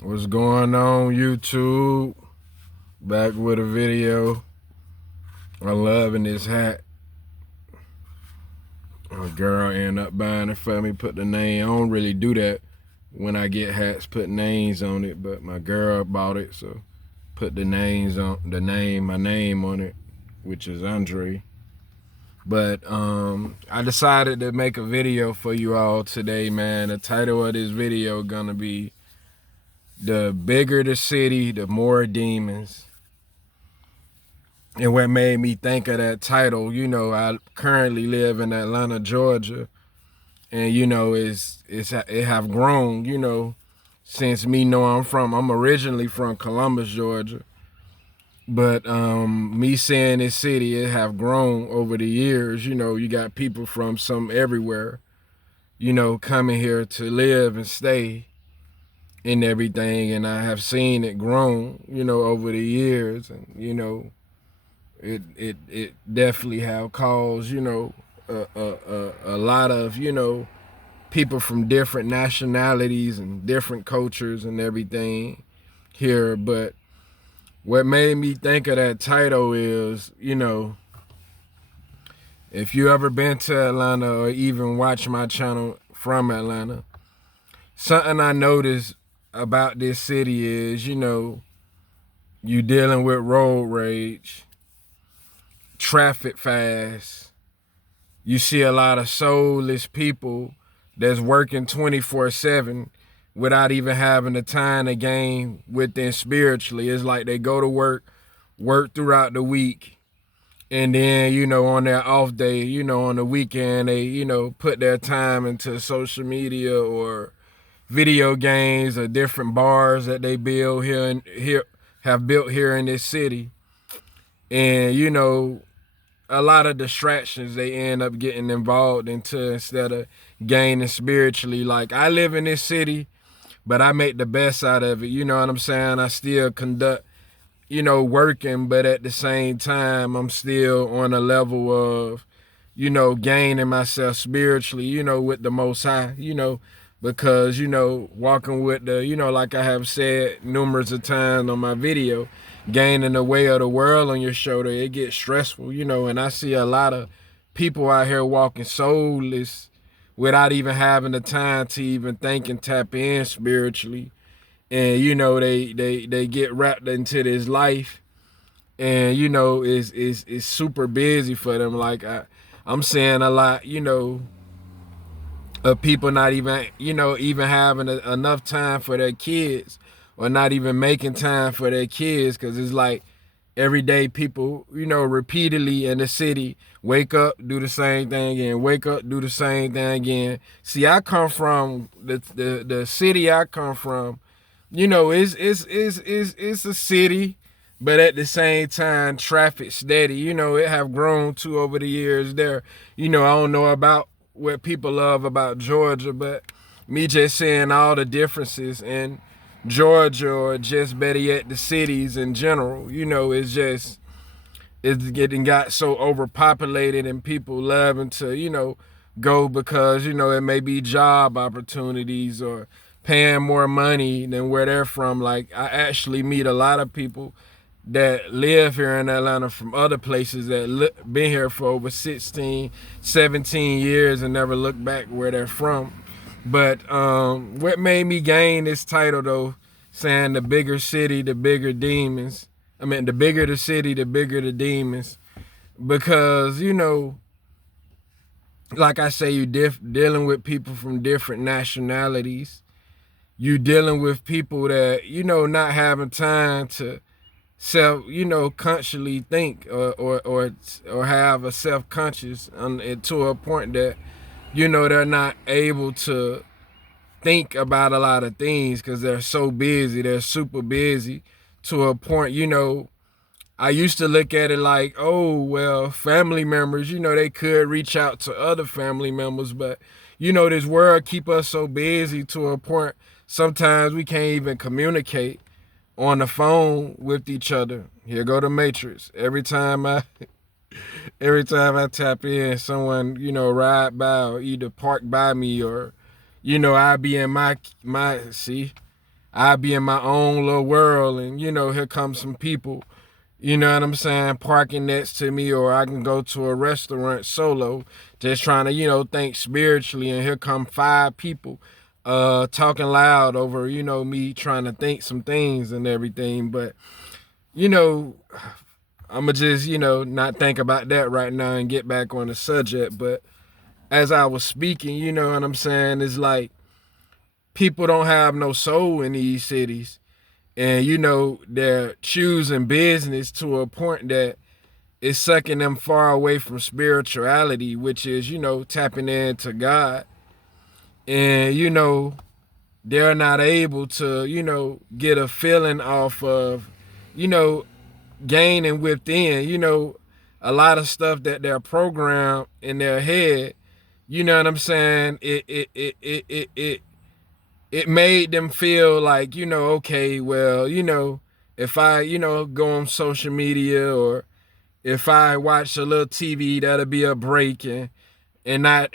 What's going on, YouTube? Back with a video. I'm loving this hat. A girl ended up buying it for me, put the name. I don't really do that when I get hats, put names on it, but my girl bought it, so put my name on it, which is Andre. But I decided to make a video for you all today, man. The title of this video gonna be "The Bigger the City, the More Demons." And what made me think of that title, I currently live in Atlanta, Georgia, and it have grown, since me know I'm originally from Columbus, Georgia, but me seeing this city, it have grown over the years. You got people from everywhere, coming here to live and stay and everything, and I have seen it grown, over the years, and it definitely have caused a lot of people from different nationalities and different cultures and everything here. But what made me think of that title is, if you ever been to Atlanta or even watch my channel from Atlanta, something I noticed about this city is, you dealing with road rage, traffic fast. You see a lot of soulless people that's working 24/7 without even having the time to gain within spiritually. It's like they go to work throughout the week, and then, on their off day, on the weekend, they, put their time into social media or video games or different bars that they have built here in this city. And, a lot of distractions they end up getting involved into instead of gaining spiritually. Like, I live in this city, but I make the best out of it. You know what I'm saying? I still conduct, working, but at the same time, I'm still on a level of, gaining myself spiritually, with the Most High, because, walking with the, like I have said numerous of times on my video, gaining the weight of the world on your shoulder, it gets stressful, and I see a lot of people out here walking soulless without even having the time to even think and tap in spiritually. And, they get wrapped into this life, and, it's super busy for them. Like, I'm seeing a lot, of people not even, even having enough time for their kids, or not even making time for their kids, because it's like every day people, repeatedly in the city, wake up, do the same thing again, wake up, do the same thing again. See, I come from the city I come from, it's a city, but at the same time, traffic steady. It have grown too over the years there. I don't know about what people love about Georgia, but me just seeing all the differences in Georgia, or just better yet, the cities in general, it's getting got so overpopulated, and people loving to, go because, it may be job opportunities or paying more money than where they're from. Like, I actually meet a lot of people that live here in Atlanta from other places that been here for over 16, 17 years and never look back where they're from. But what made me gain this title, though, saying the bigger city, the bigger demons. I mean, the bigger the city, the bigger the demons. Because, like I say, you dealing with people from different nationalities. You dealing with people that, not having time to consciously think, or have a self-conscious, to a point that, they're not able to think about a lot of things because they're so busy. They're super busy to a point, I used to look at it like, oh, well, family members, they could reach out to other family members, but, this world keep us so busy to a point sometimes we can't even communicate on the phone with each other. Here go the Matrix. Every time I tap in, someone, ride by or either park by me, or, I be in my see, I be in my own little world, and you know, here comes some people, you know what I'm saying, parking next to me, or I can go to a restaurant solo, just trying to, you know, think spiritually, and here come 5 people talking loud over, you know, me trying to think some things and everything. But, you know, I'ma just, you know, not think about that right now and get back on the subject. But as I was speaking, you know what I'm saying, it's like people don't have no soul in these cities. And, you know, they're choosing business to a point that it's sucking them far away from spirituality, which is, you know, tapping into God. And, you know, they're not able to, you know, get a feeling off of, you know, gaining within, you know, a lot of stuff that they're programmed in their head, you know what I'm saying? It made them feel like, you know, okay, well, you know, if I, you know, go on social media, or if I watch a little TV, that'll be a break, and not,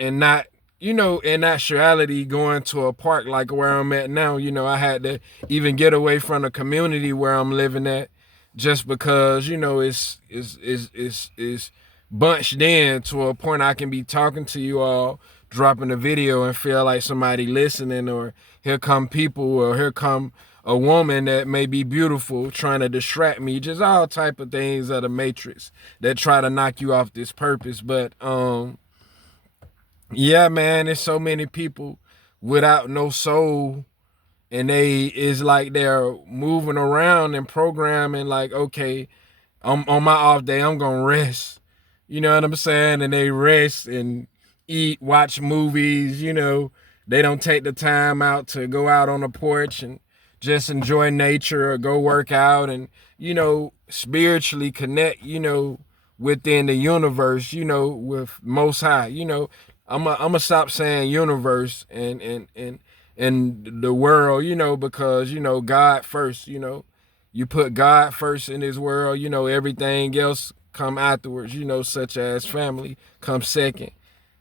you know, in actuality, going to a park like where I'm at now, you know, I had to even get away from the community where I'm living at, just because, you know, it's bunched in to a point I can be talking to you all, dropping a video, and feel like somebody listening, or here come people, or here come a woman that may be beautiful trying to distract me, just all type of things of the matrix that try to knock you off this purpose. But yeah, man, there's so many people without no soul, and they is like they're moving around and programming like, okay, I'm on my off day, I'm gonna rest. You know what I'm saying? And they rest and eat, watch movies, you know. They don't take the time out to go out on the porch and just enjoy nature, or go work out and, you know, spiritually connect, you know, within the universe, you know, with Most High. You know, I'm a stop saying universe and the world, you know, because, you know, God first, you know. You put God first in this world, you know, everything else come afterwards, you know, such as family comes second.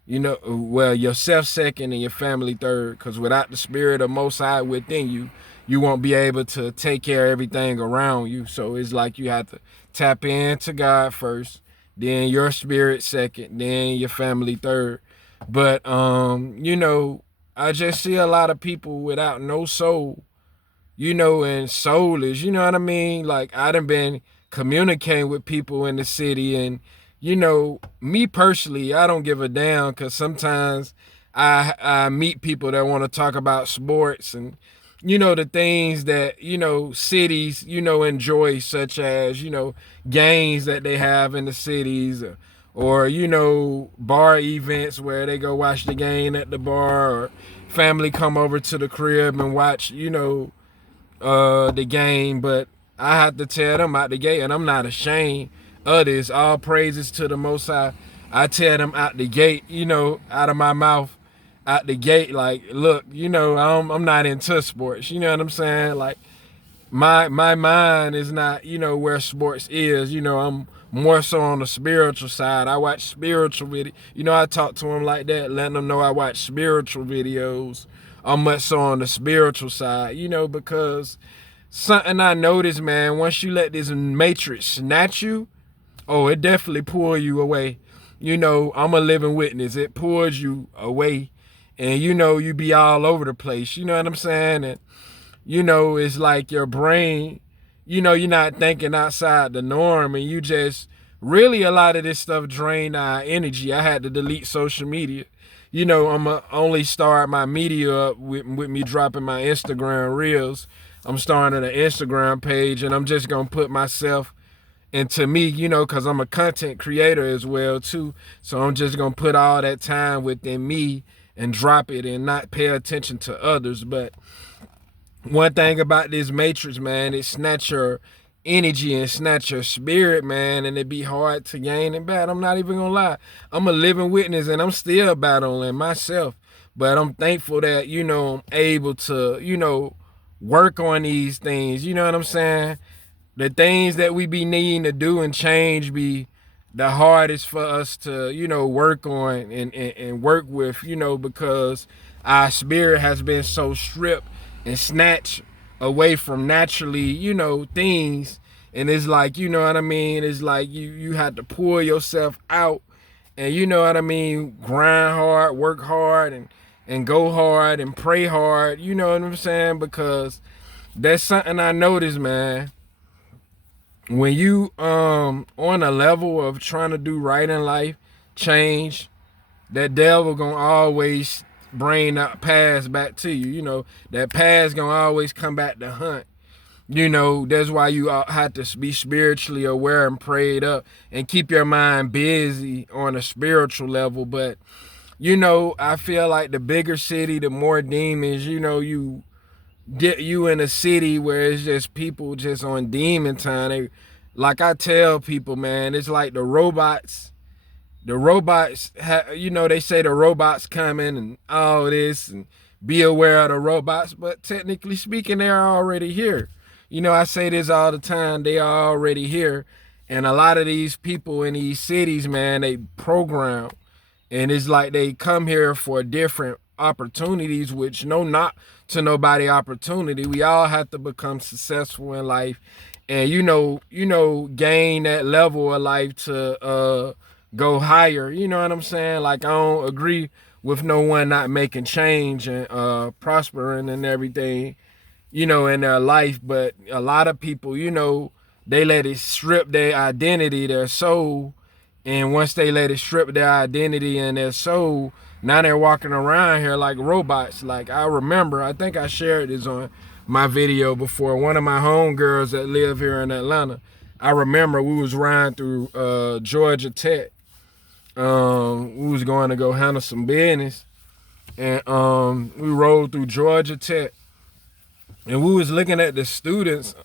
You know, well, yourself second and your family third, because without the spirit of Most High within you, you won't be able to take care of everything around you. So it's like you have to tap into God first, then your spirit second, then your family third. But you know, I just see a lot of people without no soul, you know, and soulless, you know what I mean? Like, I done been communicating with people in the city, and, you know, me personally, I don't give a damn, because sometimes I meet people that want to talk about sports and, you know, the things that, you know, cities, you know, enjoy, such as, you know, games that they have in the cities, or, you know, bar events where they go watch the game at the bar, or family come over to the crib and watch, you know, the game. But I have to tell them out the gate, and I'm not ashamed of this. All praises to the Most High. I tell them out the gate, you know, out of my mouth, out the gate, like, look, you know, I'm not into sports. You know what I'm saying? Like, my mind is not, you know, where sports is. You know, I'm more so on the spiritual side. I watch spiritual video. You know, I talk to them like that, letting them know I watch spiritual videos. I'm much so on the spiritual side, you know, because something I noticed, man, once you let this matrix snatch you, oh, it definitely pull you away. You know, I'm a living witness. It pulls you away, and, you know, you be all over the place. You know what I'm saying? And, you know, it's like your brain, you know, you're not thinking outside the norm, and you just, really, a lot of this stuff drain our energy. I had to delete social media. You know, I'm going to only start my media up with me dropping my Instagram reels. I'm starting an Instagram page, and I'm just going to put myself into me, you know, because I'm a content creator as well, too. So I'm just going to put all that time within me and drop it and not pay attention to others. But one thing about this matrix, man, it snatch your energy and snatch your spirit, man, and it be hard to gain it back. I'm not even gonna lie. I'm a living witness, and I'm still battling myself. But I'm thankful that, you know, I'm able to, you know, work on these things. You know what I'm saying? The things that we be needing to do and change be the hardest for us to, you know, work on and work with, you know, because our spirit has been so stripped and snatched away from naturally, you know, things. And it's like, you know what I mean? It's like you have to pull yourself out and, you know what I mean, grind hard, work hard, and go hard and pray hard, you know what I'm saying? Because that's something I noticed, man. When you on a level of trying to do right in life, change, that devil gonna always bring that past back to you. You know, that past gonna always come back to hunt. You know, that's why you have to be spiritually aware and prayed up and keep your mind busy on a spiritual level. But, you know, I feel like the bigger city, the more demons, you know, you get you in a city where it's just people just on demon time. Like I tell people, man, it's like the robots. The robots, you know, they say the robots coming and all this and be aware of the robots, but technically speaking, they're already here. You know, I say this all the time, they are already here. And a lot of these people in these cities, man, they program. And it's like they come here for different opportunities, which no not to nobody opportunity. We all have to become successful in life and gain that level of life to go higher. You know what I'm saying? Like I don't agree with no one not making change and prospering and everything, you know, in their life. But a lot of people, you know, they let it strip their identity, their soul. And once they let it strip their identity and their soul, now they're walking around here like robots. Like I remember, I think I shared this on my video before. One of my homegirls that live here in Atlanta, I remember we was riding through Georgia Tech. We was going to go handle some business. And we rode through Georgia Tech. And we was looking at the students.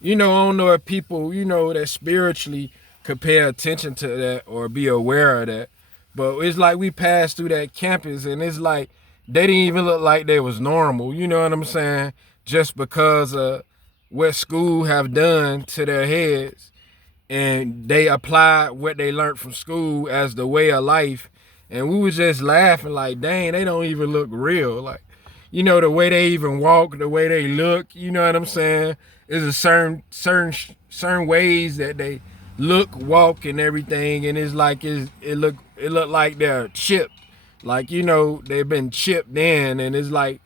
You know, I don't know if people, you know, that spiritually could pay attention to that or be aware of that. But it's like we passed through that campus and it's like they didn't even look like they was normal. You know what I'm saying? Just because of what school have done to their heads. And they apply what they learned from school as the way of life. And we was just laughing like, dang, they don't even look real. Like, you know, the way they even walk, the way they look, you know what I'm saying? There's a certain ways that they look, walk, and everything, and it's like it look like they're chipped, like, you know, they've been chipped in, and it's like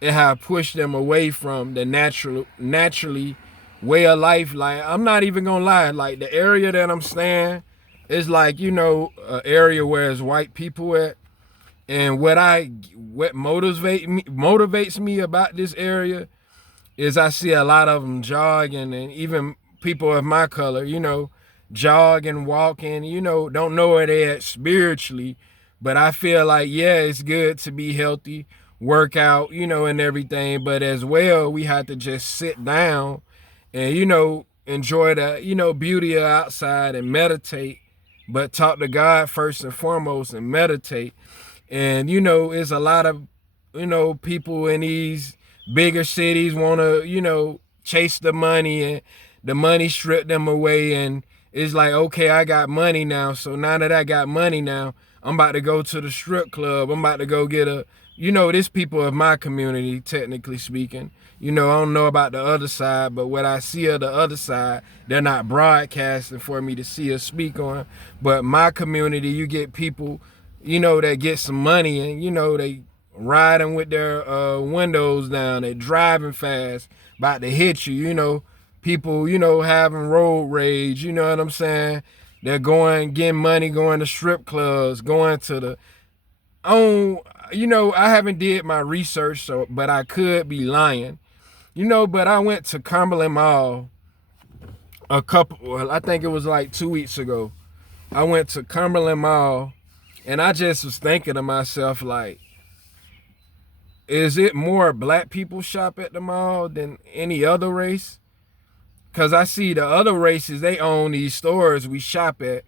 it have pushed them away from the naturally way of life. Like I'm not even gonna lie, like the area that I'm staying is like, you know, an area where there's white people at, and what motivates me about this area is I see a lot of them jogging, and even people of my color, you know, jogging, walking, you know, don't know where they at spiritually. But I feel like, yeah, it's good to be healthy, work out, you know, and everything. But as well, we have to just sit down and, you know, enjoy the, you know, beauty of outside and meditate, but talk to God first and foremost and meditate. And, you know, it's a lot of, you know, people in these bigger cities want to, you know, chase the money, and the money strip them away. And it's like, okay, I got money now. So now that I got money now, I'm about to go to the strip club. I'm about to go get a, you know, this people of my community, technically speaking. You know, I don't know about the other side, but what I see of the other side, they're not broadcasting for me to see or speak on. But my community, you get people, you know, that get some money and, you know, they riding with their windows down, they driving fast, about to hit you, you know. People, you know, having road rage, you know what I'm saying? They're going, getting money, going to strip clubs, going to the, you know, I haven't did my research, so, but I could be lying. You know, but I went to Cumberland Mall I think it was like 2 weeks ago. I went to Cumberland Mall and I just was thinking to myself, like, is it more black people shop at the mall than any other race? Because I see the other races, they own these stores we shop at.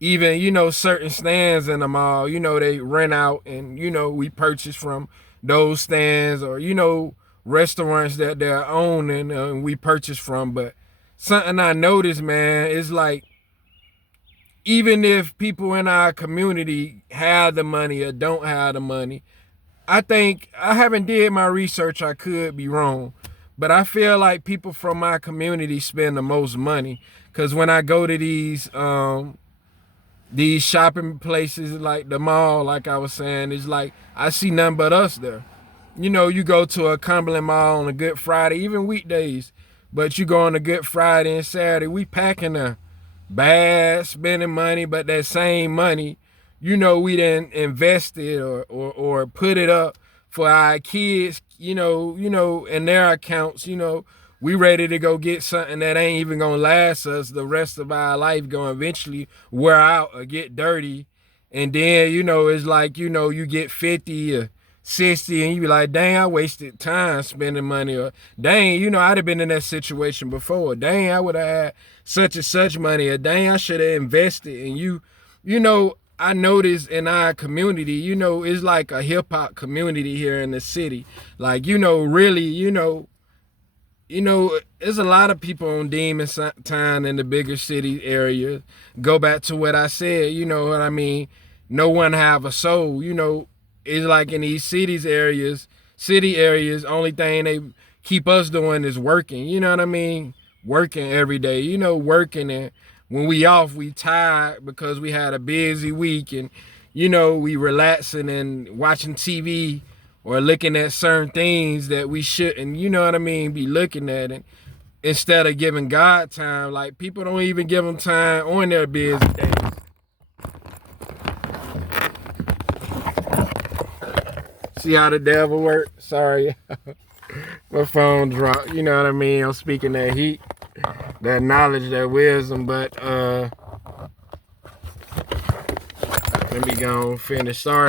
Even, you know, certain stands in the mall, you know, they rent out and, you know, we purchase from those stands, or, you know, restaurants that they're owning and we purchase from. But something I noticed, man, is like, even if people in our community have the money or don't have the money, I think, I haven't did my research, I could be wrong, But I feel like people from my community spend the most money. Cause when I go to these shopping places like the mall, like I was saying, it's like I see nothing but us there. You know, you go to a Cumberland Mall on a Good Friday, even weekdays, but you go on a Good Friday and Saturday, we packing there. Bad, spending money, but that same money, you know, we didn't invest it or put it up for our kids, in their accounts, we ready to go get something that ain't even gonna last us the rest of our life, gonna eventually wear out or get dirty. And then, it's like, you get 50 or 60 and you be like, dang, I wasted time spending money. Or dang, I'd have been in that situation before. Dang, I would have had such and such money. Or dang, I should have invested. And I noticed in our community, it's like a hip hop community here in the city. Like, really, there's a lot of people on Demon Time in the bigger city area. Go back to what I said, you know what I mean? No one have a soul, It's like in these city areas, only thing they keep us doing is working, you know what I mean? Working every day, working, and when we off, we tired because we had a busy week, and, we relaxing and watching TV or looking at certain things that we shouldn't, you know what I mean, be looking at it instead of giving God time. Like, people don't even give them time on their busy days. See how the devil works? Sorry. My phone dropped, you know what I mean? I'm speaking that heat, that knowledge, that wisdom, but let me go and finish. Sorry.